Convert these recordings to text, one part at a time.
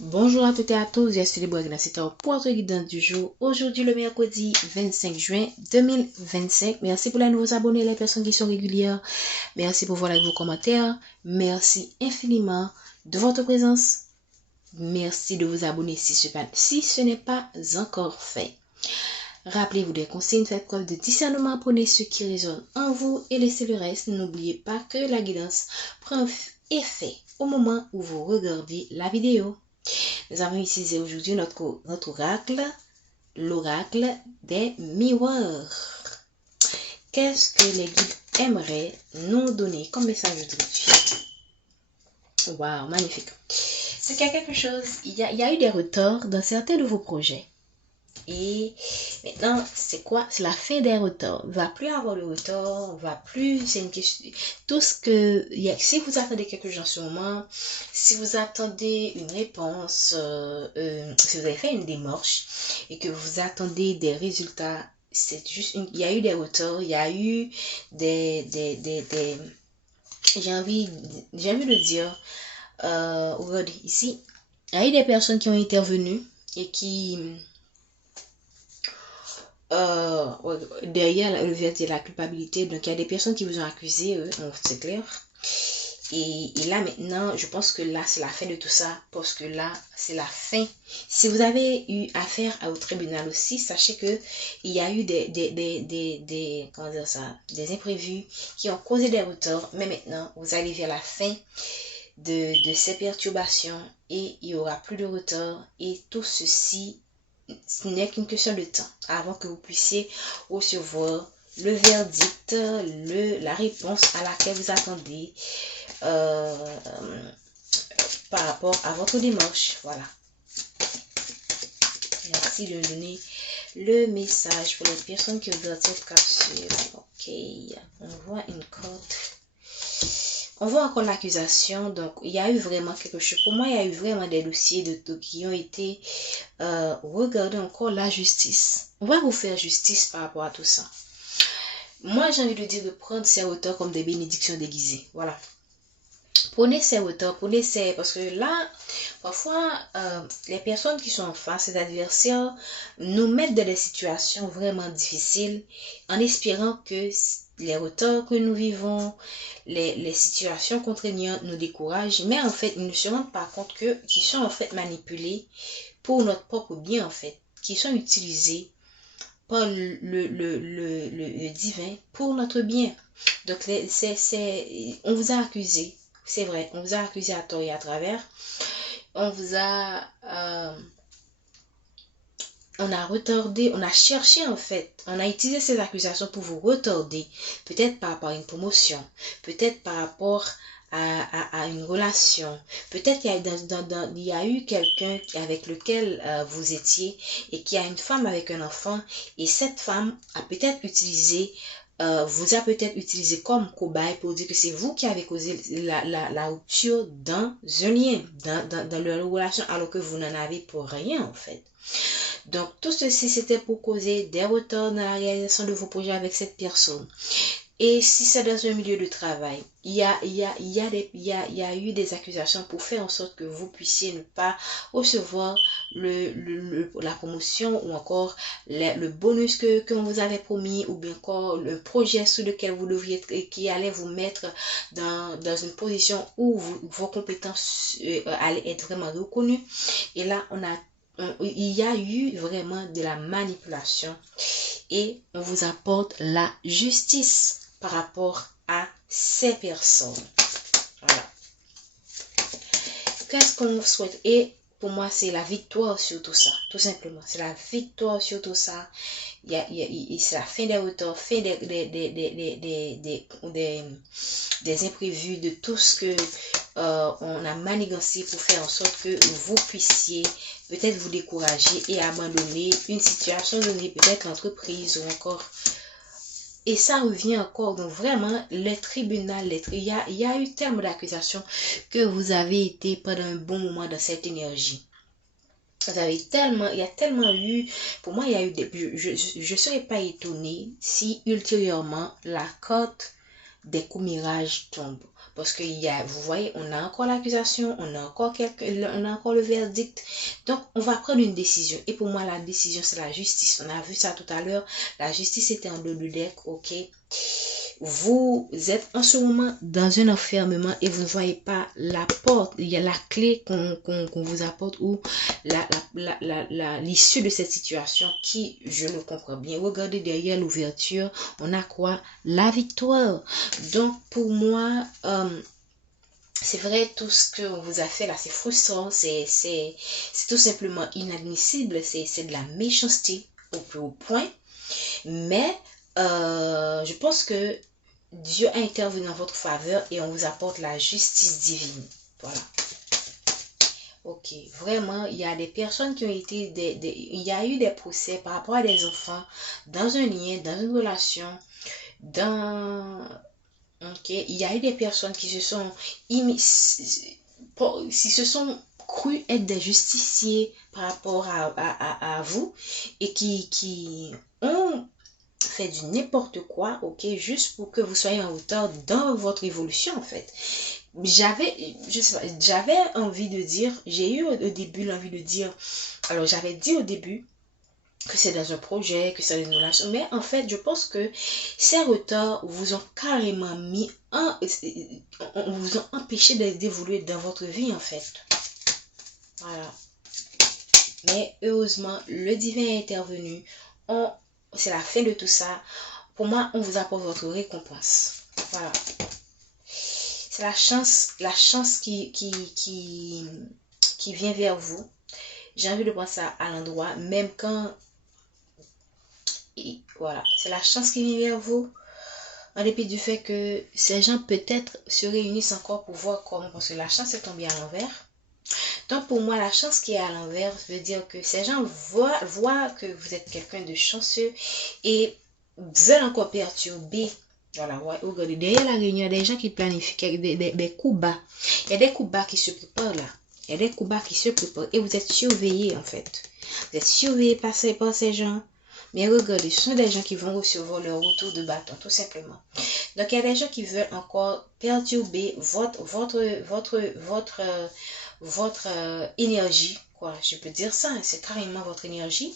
Bonjour à toutes et à tous, je suis Libre c'est pour votre guidance du jour. Aujourd'hui, le mercredi 25 juin 2025. Merci pour les nouveaux abonnés, les personnes qui sont régulières. Merci pour vos commentaires. Merci infiniment de votre présence. Merci de vous abonner si ce n'est pas encore fait. Rappelez-vous des consignes, faites preuve de discernement, prenez ce qui résonne en vous et laissez le reste. N'oubliez pas que la guidance prend effet au moment où vous regardez la vidéo. Nous avons utilisé aujourd'hui notre oracle, l'oracle des miroirs. Qu'est-ce que les guides aimeraient nous donner comme message aujourd'hui? Waouh, magnifique. C'est qu'il y a quelque chose, il y a eu des retards dans certains de vos projets. Et maintenant, c'est quoi? C'est la fin des retards. On ne va plus avoir de retard, on va plus, c'est une question, tout ce que, si vous attendez quelque chose en ce moment, si vous attendez une réponse, si vous avez fait une démarche et que vous attendez des résultats, c'est juste il y a eu des retards, il y a eu j'ai envie de dire, regardez ici, il y a eu des personnes qui ont intervenu et qui, derrière le verdict de la culpabilité, donc il y a des personnes qui vous ont accusé, c'est clair. Et là maintenant, je pense que là c'est la fin de tout ça, parce que là c'est la fin. Si vous avez eu affaire au tribunal aussi, sachez que il y a eu des comment dire ça, des imprévus qui ont causé des retards, mais maintenant vous allez vers la fin de ces perturbations et il y aura plus de retard et tout ceci, ce n'est qu'une question de temps avant que vous puissiez recevoir le verdict, la réponse à laquelle vous attendez par rapport à votre démarche. Voilà. Merci de donner le message pour les personnes qui regardent cette capsule. Ok, on voit une corde. On voit encore l'accusation, donc il y a eu vraiment quelque chose. Pour moi, il y a eu vraiment des dossiers qui ont été regardez encore la justice. On va vous faire justice par rapport à tout ça. Moi, j'ai envie de dire de prendre ces auteurs comme des bénédictions déguisées. Voilà. Prenez ces auteurs, parce que là, parfois, les personnes qui sont en face, ces adversaires, nous mettent dans des situations vraiment difficiles en espérant que les retards que nous vivons, les situations contraignantes nous découragent, mais en fait, ils ne se rendent pas compte qu'ils sont en fait manipulés pour notre propre bien, en fait, qui sont utilisés par le divin pour notre bien. Donc, on vous a accusé, c'est vrai, on vous a accusé à tort et à travers, on vous a... on a retardé, on a cherché en fait, on a utilisé ces accusations pour vous retarder, peut-être par rapport à une promotion, peut-être par rapport à une relation, peut-être qu'il y a eu quelqu'un avec lequel vous étiez et qui a une femme avec un enfant et cette femme a peut-être utilisé vous a peut-être utilisé comme cobaye pour dire que c'est vous qui avez causé la rupture dans un lien, dans leur relation, alors que vous n'en avez pour rien en fait. Donc, tout ceci, c'était pour causer des retards dans la réalisation de vos projets avec cette personne. Et si c'est dans un milieu de travail, il y a eu des accusations pour faire en sorte que vous puissiez ne pas recevoir la promotion ou encore le bonus qu'on vous avait promis ou bien encore le projet sur lequel vous devriez être et qui allait vous mettre dans une position où vos compétences allaient être vraiment reconnues. Et là, il y a eu vraiment de la manipulation et on vous apporte la justice par rapport à ces personnes. Voilà. Qu'est-ce qu'on souhaite? Et pour moi, c'est la victoire sur tout ça, tout simplement. C'est la victoire sur tout ça. C'est la fin des retards, fin des imprévus, de tout ce que on a manigancé pour faire en sorte que vous puissiez peut-être vous décourager et abandonner une situation donnée, peut-être l'entreprise ou encore. Et ça revient encore, donc vraiment, le tribunal, il y a eu tellement d'accusations que vous avez été pendant un bon moment dans cette énergie. Il y a tellement eu, pour moi, il y a eu je serais pas étonnée si ultérieurement la cote des commirages tombe. Parce que vous voyez, on a encore l'accusation, on a encore le verdict. Donc, on va prendre une décision. Et pour moi, la décision, c'est la justice. On a vu ça tout à l'heure. La justice était en deux deck, ok? Vous êtes en ce moment dans un enfermement et vous ne voyez pas la porte, il y a la clé qu'on vous apporte ou l'issue de cette situation qui, je le comprends bien. Regardez derrière l'ouverture, on a quoi? La victoire. Donc pour moi, c'est vrai, tout ce que on vous a fait là, c'est frustrant, c'est tout simplement inadmissible, c'est de la méchanceté au plus haut point. Mais je pense que Dieu a intervenu en votre faveur et on vous apporte la justice divine. Voilà. Ok, vraiment, il y a des personnes qui ont été, il y a eu des procès par rapport à des enfants dans un lien, dans une relation, ok, il y a eu des personnes qui se sont cru être des justiciers par rapport à vous et qui ont fait du n'importe quoi, ok, juste pour que vous soyez en hauteur dans votre évolution, en fait. J'avais envie de dire, j'ai eu au début l'envie de dire, alors j'avais dit au début que c'est dans un projet, que c'est dans une relation, mais en fait, je pense que ces retards vous ont carrément vous ont empêché d'évoluer dans votre vie, en fait. Voilà. Mais heureusement, le divin est intervenu. C'est la fin de tout ça. Pour moi, on vous apporte votre récompense. Voilà. C'est la chance qui vient vers vous. J'ai envie de penser à l'endroit, même quand... Et voilà, c'est la chance qui vient vers vous. En dépit du fait que ces gens peut-être se réunissent encore pour voir comment, parce que la chance est tombée à l'envers. Donc pour moi, la chance qui est à l'envers veut dire que ces gens voient que vous êtes quelqu'un de chanceux et veulent encore perturber. Voilà, regardez, derrière la réunion, il y a des gens qui planifient des coups bas. Il y a des coups bas qui se préparent là. Il y a des coups bas qui se préparent et vous êtes surveillés en fait. Vous êtes surveillés par ces gens. Mais regardez, ce sont des gens qui vont recevoir leur retour de bâton, tout simplement. Donc il y a des gens qui veulent encore perturber votre énergie, quoi, je peux dire ça, c'est carrément votre énergie,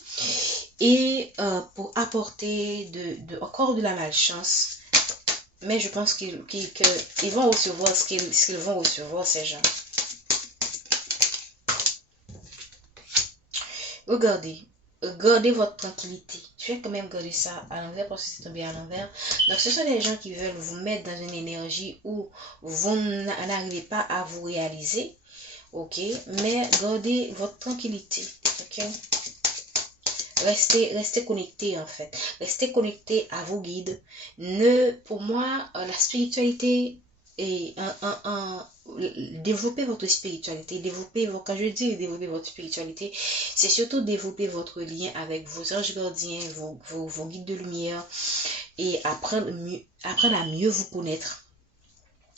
et pour apporter encore de la malchance. Mais je pense qu'ils vont recevoir ce qu'ils vont recevoir, ces gens. Gardez votre tranquillité. Je vais quand même garder ça à l'envers parce que c'est tombé à l'envers. Donc ce sont des gens qui veulent vous mettre dans une énergie où vous n'arrivez pas à vous réaliser. Ok, mais gardez votre tranquillité. Ok, restez connecté en fait. Restez connecté à vos guides. Pour moi, la spiritualité est développer votre spiritualité, quand je dis développer votre spiritualité, c'est surtout développer votre lien avec vos anges gardiens, vos guides de lumière et apprendre à mieux vous connaître.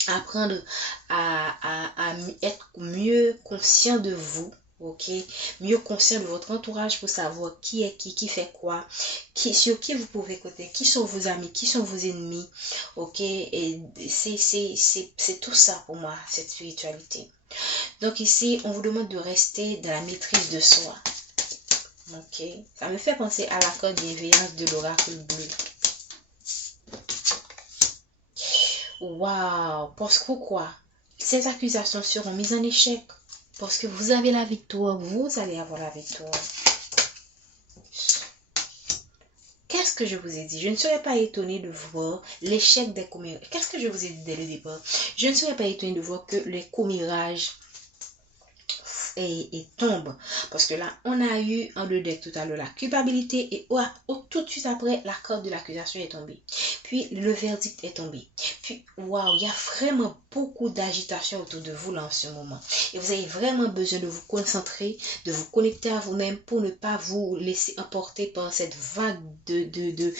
Apprendre à être mieux conscient de vous, ok, mieux conscient de votre entourage pour savoir qui est qui fait quoi, sur qui vous pouvez compter, qui sont vos amis, qui sont vos ennemis, ok, et c'est tout ça pour moi, cette spiritualité. Donc ici, on vous demande de rester dans la maîtrise de soi, ok, ça me fait penser à la carte bienveillance de l'oracle bleu. Waouh! Parce que pourquoi? Ces accusations seront mises en échec. Parce que vous avez la victoire. Vous allez avoir la victoire. Qu'est-ce que je vous ai dit? Je ne serais pas étonnée de voir l'échec des commérages. Qu'est-ce que je vous ai dit dès le départ? Je ne serais pas étonnée de voir que les commérages et tombe, parce que là on a eu en deux decks tout à l'heure la culpabilité et tout de suite après la carte de l'accusation est tombée, puis le verdict est tombé, puis waouh, il y a vraiment beaucoup d'agitation autour de vous là en ce moment et vous avez vraiment besoin de vous concentrer, de vous connecter à vous-même pour ne pas vous laisser emporter par cette vague de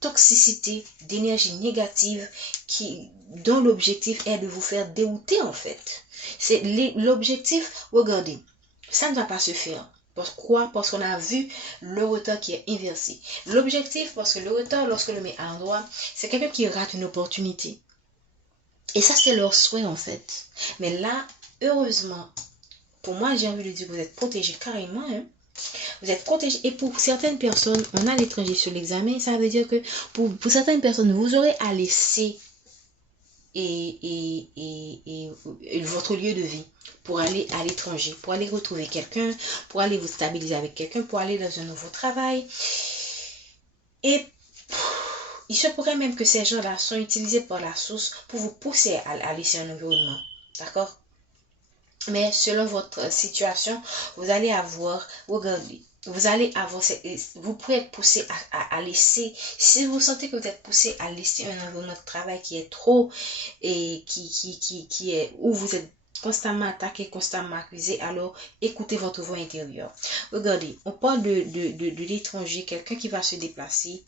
toxicité, d'énergie négative dont l'objectif est de vous faire dérouter en fait. C'est l'objectif. Regardez, ça ne va pas se faire. Pourquoi? Parce qu'on a vu le retard qui est inversé. L'objectif, parce que le retard, lorsque le met à l'endroit, c'est quelqu'un qui rate une opportunité. Et ça, c'est leur souhait en fait. Mais là, heureusement, pour moi, j'ai envie de dire que vous êtes protégés carrément. Hein. Vous êtes protégés. Et pour certaines personnes, on a l'étranger sur l'examen. Ça veut dire que pour certaines personnes, vous aurez à laisser votre lieu de vie pour aller à l'étranger, pour aller retrouver quelqu'un, pour aller vous stabiliser avec quelqu'un, pour aller dans un nouveau travail. Et il se pourrait même que ces gens-là sont utilisés par la source pour vous pousser à laisser un environnement. D'accord? Mais selon votre situation, vous allez avoir, regardez, vous pourrez être poussé à laisser, si vous sentez que vous êtes poussé à laisser un environnement de travail qui est trop, et qui est, où vous êtes constamment attaqué, constamment accusé, alors écoutez votre voix intérieure. Regardez, on parle de l'étranger, quelqu'un qui va se déplacer,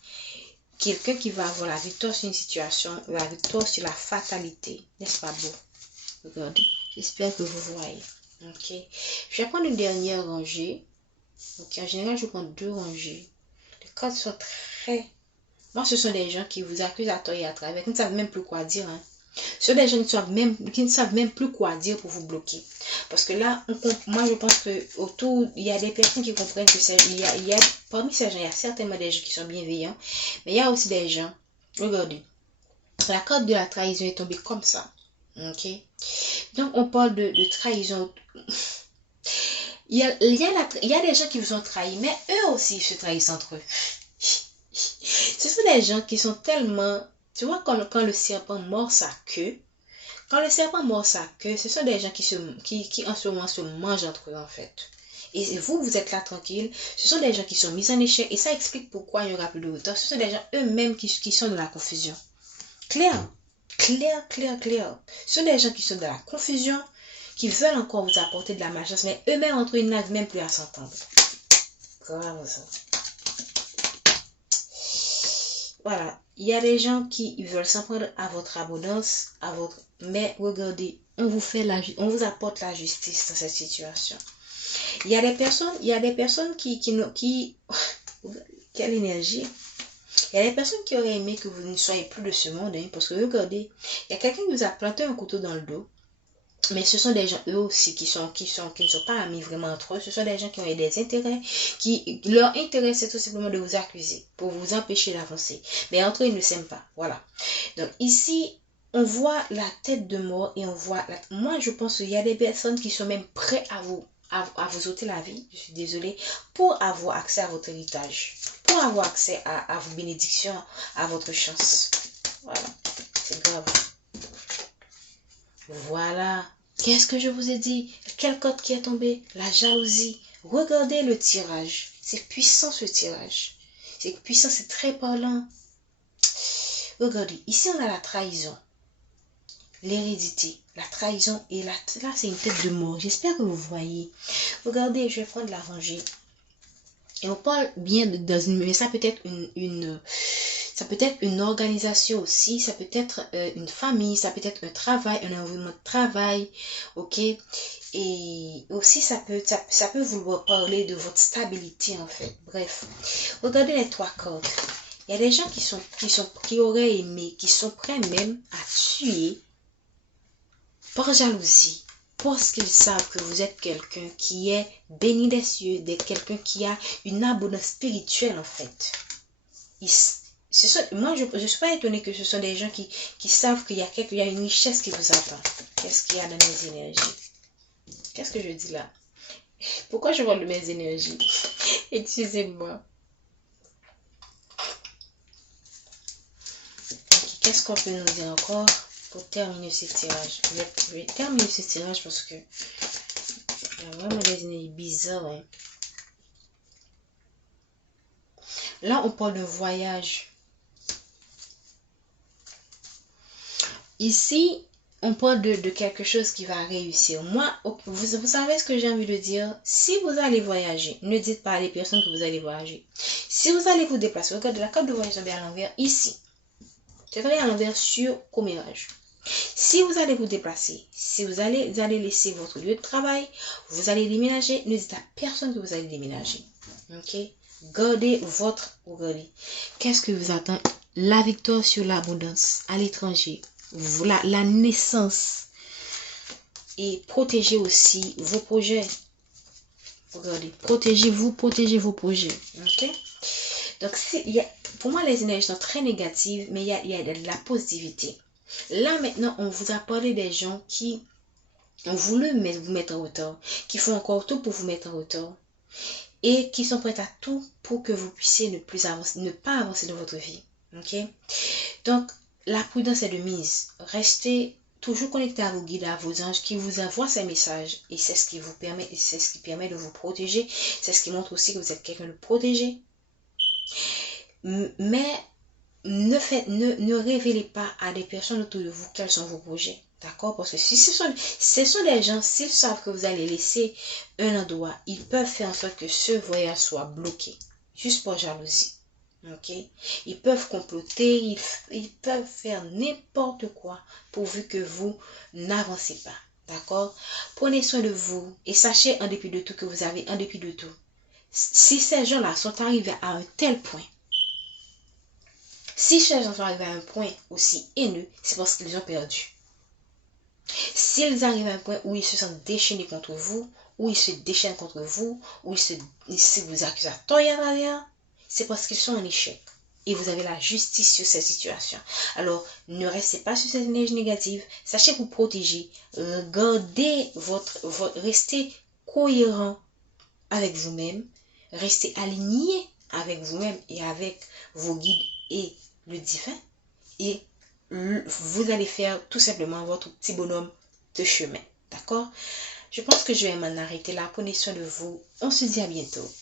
quelqu'un qui va avoir la victoire sur une situation, la victoire sur la fatalité. N'est-ce pas beau? Regardez, j'espère que vous voyez. Ok, je vais prendre une dernière rangée. Ok, en général, je prends 2 rangées. Les cartes sont très... Moi, ce sont des gens qui vous accusent à tort et à travers, qui ne savent même plus quoi dire. Hein. Ce sont des gens qui ne savent même plus quoi dire pour vous bloquer. Parce que là, moi, je pense que autour, il y a des personnes qui comprennent que parmi ces gens, il y a certainement des gens qui sont bienveillants. Mais il y a aussi des gens, regardez, la carte de la trahison est tombée comme ça. Ok, donc on parle de trahison. Il y a des gens qui vous ont trahi, mais eux aussi se trahissent entre eux. Ce sont des gens qui sont tellement... Tu vois, quand le serpent mord sa queue, ce sont des gens qui en ce moment se mangent entre eux en fait. Et vous êtes là tranquille. Ce sont des gens qui sont mis en échec. Et ça explique pourquoi il y aura plus de hauteur. Ce sont des gens eux-mêmes qui sont dans la confusion. Clair. Ce sont des gens qui sont dans la confusion, qui veulent encore vous apporter de la malchance, mais eux-mêmes entre eux, ils n'arrivent même plus à s'entendre. Comment ça? Voilà. Il y a des gens qui veulent s'en prendre à votre abondance, mais regardez, on vous apporte la justice dans cette situation. Il y a des personnes qui quelle énergie. Il y a des personnes qui auraient aimé que vous ne soyez plus de ce monde, hein, parce que regardez, il y a quelqu'un qui vous a planté un couteau dans le dos, mais ce sont des gens eux aussi qui ne sont pas amis vraiment entre eux. Ce sont des gens qui ont des intérêts, leur intérêt c'est tout simplement de vous accuser, pour vous empêcher d'avancer. Mais entre eux, ils ne s'aiment pas. Voilà. Donc ici, on voit la tête de mort et on voit... Moi, je pense qu'il y a des personnes qui sont même prêtes à vous ôter la vie, je suis désolée, pour avoir accès à votre héritage, pour avoir accès à vos bénédictions, à votre chance. Voilà, c'est grave. Voilà, qu'est-ce que je vous ai dit? Quelle corde qui est tombée? La jalousie. Regardez le tirage, c'est puissant ce tirage, c'est puissant, c'est très parlant. Regardez, ici on a la trahison, l'hérédité, la trahison, et là c'est une tête de mort. J'espère que vous voyez. Regardez, je vais prendre la rangée. Et on parle bien mais ça peut être ça peut être une organisation aussi, ça peut être une famille, ça peut être un travail, un environnement de travail, ok. Et aussi ça peut vouloir parler de votre stabilité en fait. Bref, regardez les 3 cordes. Il y a des gens qui auraient aimé, qui sont prêts même à tuer par jalousie, parce qu'ils savent que vous êtes quelqu'un qui est béni des cieux, quelqu'un qui a une abondance spirituelle en fait. Moi, je ne suis pas étonnée que ce sont des gens qui savent qu'il y a une richesse qui vous attend. Qu'est-ce qu'il y a dans mes énergies? Qu'est-ce que je dis là? Pourquoi je vois de mes énergies? Excusez-moi. Qu'est-ce qu'on peut nous dire encore pour terminer ce tirage? Je vais terminer ce tirage parce que il y a vraiment des énergies bizarres. Hein. Là, on parle de voyage. Ici, on parle de quelque chose qui va réussir. Moi, vous savez ce que j'ai envie de dire? Si vous allez voyager, ne dites pas à les personnes que vous allez voyager. Si vous allez vous déplacer, regardez la carte de voyage est à l'envers ici. C'est vrai à l'envers sur commérage. Si vous allez vous déplacer, si vous allez laisser votre lieu de travail, vous allez déménager, ne dites à personne que vous allez déménager. Ok? Gardez votre... Regardez. Qu'est-ce que vous attend? La victoire sur l'abondance à l'étranger. la naissance. Et protégez aussi vos projets. Regardez, protégez-vous, protégez vos projets. Ok? Donc, pour moi, les énergies sont très négatives, mais il y a de la positivité. Là, maintenant, on vous a parlé des gens qui ont voulu vous mettre en hauteur, qui font encore tout pour vous mettre en hauteur, et qui sont prêts à tout pour que vous puissiez ne pas avancer dans votre vie. Ok? Donc, la prudence est de mise. Restez toujours connecté à vos guides, à vos anges qui vous envoient ces messages. Et c'est ce qui vous permet, c'est ce qui permet de vous protéger. C'est ce qui montre aussi que vous êtes quelqu'un de protégé. Mais ne révélez pas à des personnes autour de vous quels sont vos projets. D'accord? Parce que si ce sont des gens, s'ils savent que vous allez laisser un endroit, ils peuvent faire en sorte que ce voyage soit bloqué. Juste pour jalousie. Ok? Ils peuvent comploter, ils peuvent faire n'importe quoi pourvu que vous n'avancez pas. D'accord? Prenez soin de vous et sachez en dépit de tout que vous avez en dépit de tout. Si ces gens-là sont arrivés à un tel point, si ces gens sont arrivés à un point aussi haineux, c'est parce qu'ils ont perdu. S'ils arrivent à un point où ils se sentent déchaînés contre vous, où ils se déchaînent contre vous, où ils vous accusent à tort et à travers, c'est parce qu'ils sont en échec. Et vous avez la justice sur cette situation. Alors, ne restez pas sur cette énergie négative. Sachez vous protéger. Gardez restez cohérent avec vous-même. Restez aligné avec vous-même et avec vos guides et le divin. Et vous allez faire tout simplement votre petit bonhomme de chemin. D'accord? Je pense que je vais m'en arrêter là. Prenez soin de vous. On se dit à bientôt.